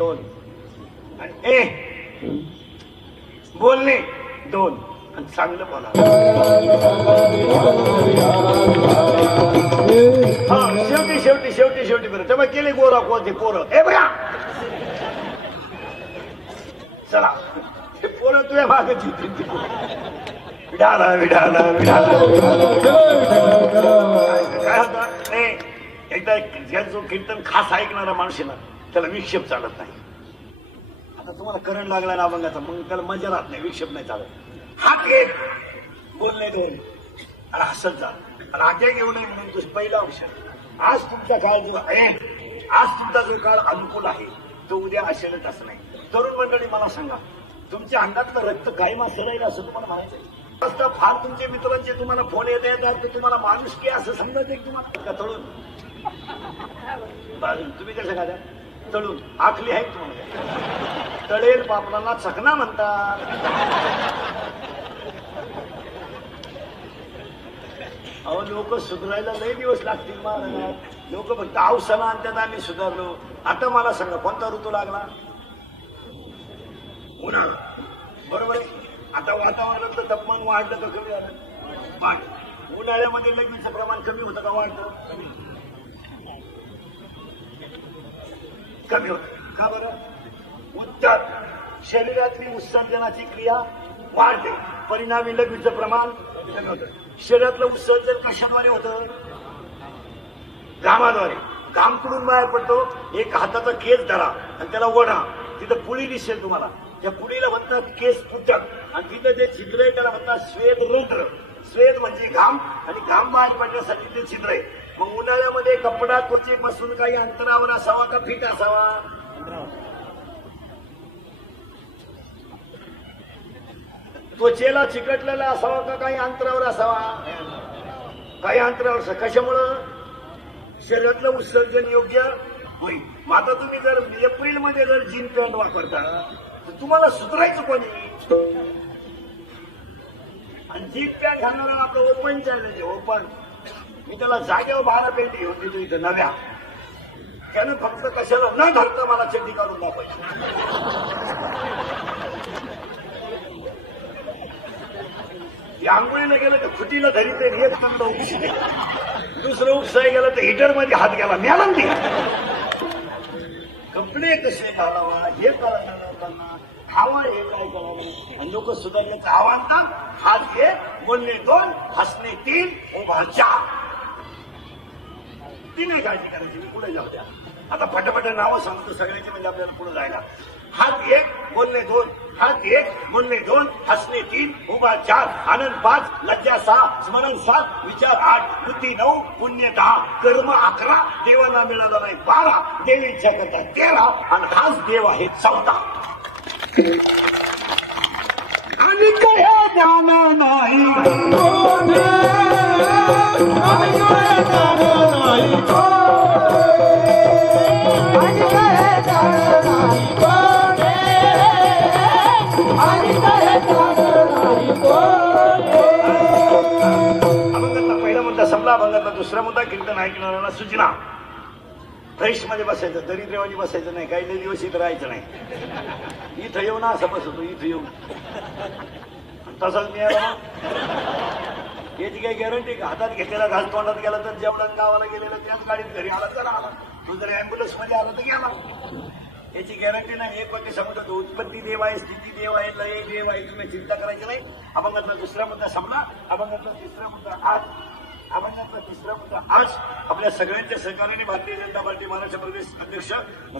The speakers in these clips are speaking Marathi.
2 आणि ए बोलणे 2 आणि चांगलं बोला. हा शेवटी शेवटी शेवटी शेवटी बरं तेव्हा केले गोरा कोणते पोरं ए बघा चला ते पोरं तुझ्या मागच येतील. विडाला विडाला विडाला काय होतं नाही एकदा जो कीर्तन खास ऐकणारा माणूस ना त्याला विक्षेप चालत नाही. आता तुम्हाला करंट लागला ना अभंगाचा मग त्याला मजा राहत नाही विक्षेप नाही चालत. हात एक बोलणे 2 आणि हसत जा आणि हाते घेऊ नये म्हणून तुझं पहिला अंश. आज तुमचा काळ जो आहे आज तुमचा जो काळ अनुकूल आहे तो उद्या असेलच असं नाही. तरुण मंडळी मला सांगा तुमच्या अंगातलं रक्त कायम असं राहील असं तुम्हाला माहिती आहे. फार तुमचे मित्रांचे तुम्हाला फोन येत येतात तर तुम्हाला माणूस की असं समजायचं की तुम्हाला का तळून तुम्ही कसं काय तळून आखली आहे तुम्हाला तळेल पापडाला चकना म्हणतात. अहो लोक सुधारायला लई दिवस लागतील महाराज. लोक फक्त औषधं आणतात आम्ही सुधारलो. आता मला सांगा कोणता ऋतू लागला उन्हाळा बरोबर आहे. आता वातावरणाचं तापमान वाढलं का कमी झालं. उन्हाळ्यामध्ये लग्नाचं प्रमाण कमी होतं का वाढतं कमी होत का बरं. उत्तर शरीरातली उत्सर्जनाची क्रिया वाढते परिणामी लघवीचं प्रमाण कमी होतं. शरीरातलं उत्सर्जन कशाद्वारे होतं घामाद्वारे. घाम कुठून बाहेर पडतो एक हाताचा केस धरा आणि त्याला ओढा तिथं पुळी दिसेल तुम्हाला. त्या पुळीला म्हणतात केस फुटक आणि तिथं जे छिद्र आहे त्याला म्हणतात श्वेत रंध्र. श्वेत म्हणजे घाम आणि घाम बाहेर पडण्यासाठी ते छिद्र आहे. मग उन्हाळ्यामध्ये कपडा त्वचेपासून काही अंतरावर असावा का फिट असावा त्वचेला चिकटलेला असावा का काही अंतरावर असावा काही अंतरावर. कशामुळं शरीरातलं उत्सर्जन योग्य होईल. मग आता तुम्ही जर एप्रिलमध्ये जर जीन पॅन्ट वापरता तर तुम्हाला सुधारायचं कोणी. आणि जीन पॅन्ट घालणारा आपलं ओपन चॅलेंज ओपन मी त्याला जागेवर 12 पेंटी घेऊन देतो इथं नव्या. त्यानं फक्त कशाला न घालता मला चड्डी काढून दाखवायची. आंघोळीला गेलं तर खुटीला धरीत एक थंड उपशी दुसरं उपसाय गेलं तर हिटर मध्ये हात गेला म्याला. कपडे कसे घालावा हे कळणार लोकांना. खावा हे काय करावं आणि लोक सुधारण्याचं आव्हान तर हात घे बोलणे 2 हसणे 3 उभा 4 ती नाही काळजी करायची. मी पुढे जाऊ द्या आता फटाफट नावं सांगतो सगळ्यांची म्हणजे आपल्याला पुढे जायला. हात 1 बोलणे 2 हात 1 बोलणे 2 हसणे 3 उभा 4 आनंद 5 लज्जा 6 स्मरण 7 विचार 8 बुद्धी 9 पुण्य 10 कर्म 11 देवाला मिळाला नाही 12 देवीच्या करता 13 आणि हाच देव आहे 14. आणि काय जाणं नाही पहिला मुद्दा संपला. अभंगातला दुसरा मुद्दा कीर्तन ऐकणाऱ्याला सूचना. फ्रेश मध्ये बसायचं दरिद्रेवानी बसायचं नाही. काही दिवस इथं राहायचं नाही. इथं येऊ ना असं बसतो इथं येऊ तसाच मिळाला. याची काही गॅरंटी का हातात घेतलेला घास तोंडात गेला तर जेवढा गावाला गेलेला त्याच गाडीत घरी आला तर आला. तू जर अँब्युलन्स मध्ये आला तर गेला. याची गॅरंटी नाही. एक वाक्य सांगतो उत्पत्ती देव आहे स्थिती देव आहे लय देव आहे. तुम्ही चिंता करायची नाही. अभंगातला दुसरा मुद्दा संपला. अभंगातला तिसरा मुद्दा आज अभंगातला तिसरा मुद्दा आज आपल्या सगळ्यांच्या सहकार्याने भारतीय जनता पार्टी महाराष्ट्र प्रदेश अध्यक्ष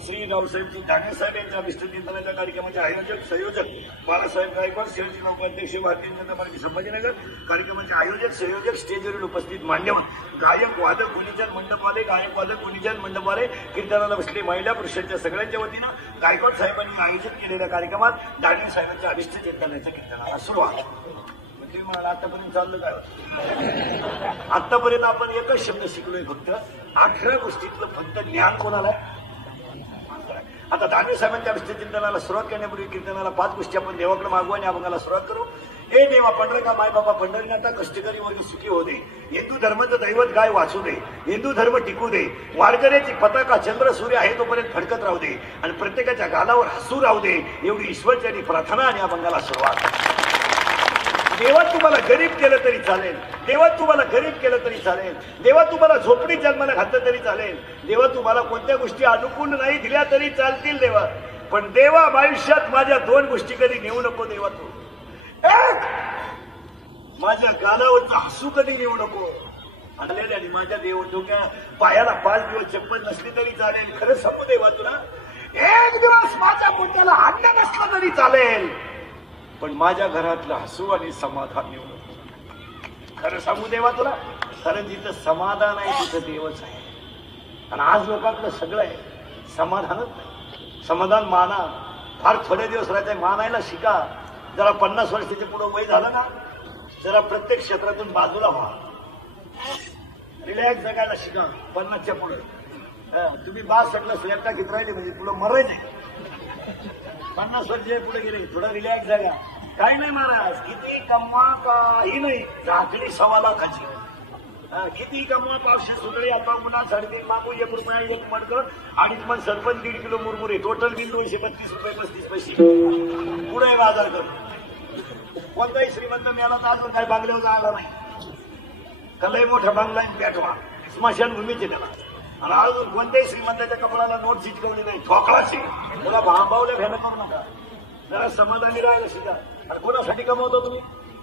श्री रावसाहेबजी दानवे साहेब यांच्या अभिष्ट चिंतनाच्या कार्यक्रमाचे आयोजक संयोजक बाळासाहेब गायकवाड शहरचे नौकाध्यक्ष भारतीय जनता पार्टी संभाजीनगर कार्यक्रमाचे आयोजक संयोजक स्टेजवरील उपस्थित मान्यवर गायक वादक गुणीजन मंडपवाले गायक वादक गुणीजन मंडपवाले कीर्तनाला बसले महिला पुरुषांच्या सगळ्यांच्या वतीनं गायकवाड साहेबांनी आयोजित केलेल्या कार्यक्रमात दानवे साहेबांच्या अभिष्ट चिंतनाच्या कीर्तनाला सुरुवात. आतापर्यंत चाललं काय आतापर्यंत आपण एकच शब्द शिकलोय फक्त 18 गोष्टीतलं फक्त ज्ञान कोणाला. आता दानवे साहेबांच्या अभिष्ट चिंतनाला सुरुवात करण्यापूर्वी कीर्तनाला 5 गोष्टी आपण देवाकडे मागू आणि अभंगाला सुरुवात करू. हे देवा पंढरका माय बाबा पंढरीनाथा कष्टकरी वर्ग सुखी होऊ दे. हिंदू धर्माचं दैवत गाय वाचू दे. हिंदू धर्म टिकू दे. वारकऱ्याची पताका चंद्र सूर्य आहे तोपर्यंत फडकत राहू दे आणि प्रत्येकाच्या गालावर हसू राहू दे. एवढी ईश्वरची प्रार्थना आणि या बंगाला सुरुवात. देवा तुम्हाला गरीब केलं तरी चालेल. देवा तुम्हाला गरीब केलं तरी चालेल. देवा तुम्हाला झोपडी जन्माला घातलं तरी चालेल. देवा तुम्हाला कोणत्या गोष्टी अनुकूल नाही दिल्या तरी चालतील देवा. पण देवा आयुष्यात माझ्या दोन गोष्टी कधी नेऊ नको देवा. तू माझ्या गालावरचं हसू कधी नेऊ नको. आणि माझ्या देव डोक्या पायाला 5 दिवस चप्पल नसली तरी चालेल. खरं सांगू देवा तुला एक दिवस माझ्या पोटाला अन्न नसलं तरी चालेल पण माझ्या घरातलं हसू आणि समाधान नेऊ नको. खरं सांगू देवा तुला खरं जिथं समाधान आहे तिथं देवच आहे. आणि आज लोकांकडं सगळं आहे समाधानच नाही. समाधान माना फार थोडे दिवस राहायचे. मानायला शिका. जरा 50 वर्षाच्या पुढे वय झालं ना जरा प्रत्येक क्षेत्रातून बाजूला व्हा. रिलॅक्स जगायला शिका. 50च्या पुढे तुम्ही 62ला स्लॅपटा घेत राहिले म्हणजे पुढे मरायचे. 50 वर्ष पुढे गेले थोडा रिलॅक्स झाला. काही नाही महाराज किती कमवा काही नाही. झाकडी 1.25 लाखाची. किती कमवा 500 सुतळे आता पुन्हा 3.5 मागू 1 रुपया 1 मडकं 2.5 मन सरपंच 1.5 किलो मुरमुरे टोटल बिल 232 रुपये 35 पैसे. पुढे बाजार कर. कोणताही श्रीमंत मिळाला तर आज काही बांगल्यावर जायला नाही. कलाही मोठा बांगला पेटवा स्मशानभूमीचे त्याला. आणि अजून कोणत्याही श्रीमंताच्या कपड्याला नोट चिटकवली नाही. ठोकळाची त्याला भांबावल्या भेट करू नका. जरा समाधानी राहायला शिका. आणि कोणासाठी कमवतो तुम्ही.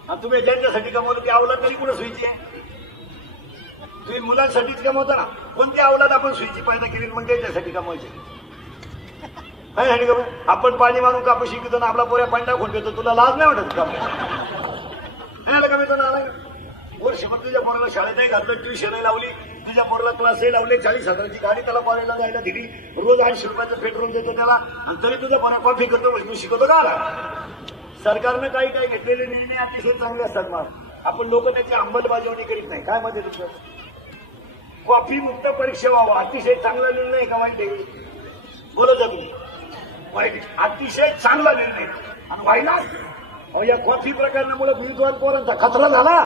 आणि तुम्ही ज्यांच्यासाठी कमवलं ती अवलाद तरी कुठं सुईची आहे. तुम्ही मुलांसाठीच कमवता ना. कोणती अवलाद आपण सुईची पैदा केली मग त्यांच्यासाठी कमवायची. आपण पाणी मारून कापूस शिकतो ना आपला पोऱ्या पाणी टाकून घेतो. तुला लाज नाही वाटत का. वर्षभर तुझ्या पोराला शाळेतही घातलं ट्युशनही लावली. तुझ्या पोराला क्लासही लावले. 40,000ची गाडी त्याला कॉलेजला जायला दिली. रोज 80 रुपयाचं पेट्रोल देतो त्याला. आणि तरी तुझ्या पोरा कॉफी करतो तू शिकवतो का. सरकारनं काही काही घेतलेले निर्णय अतिशय चांगले असतात. मग आपण लोक त्याची अंमलबजावणी करीत नाही. काय मध्ये तुझं कॉफी मुक्त परीक्षा व्हावं अतिशय चांगला निर्णय का वाईट आहे. बोलत तुम्ही वाईट अतिशय चांगला निर्णय. आणि व्हायला या कॉफी प्रकरणामुळे विद्वान पोरांचा खतरा झाला.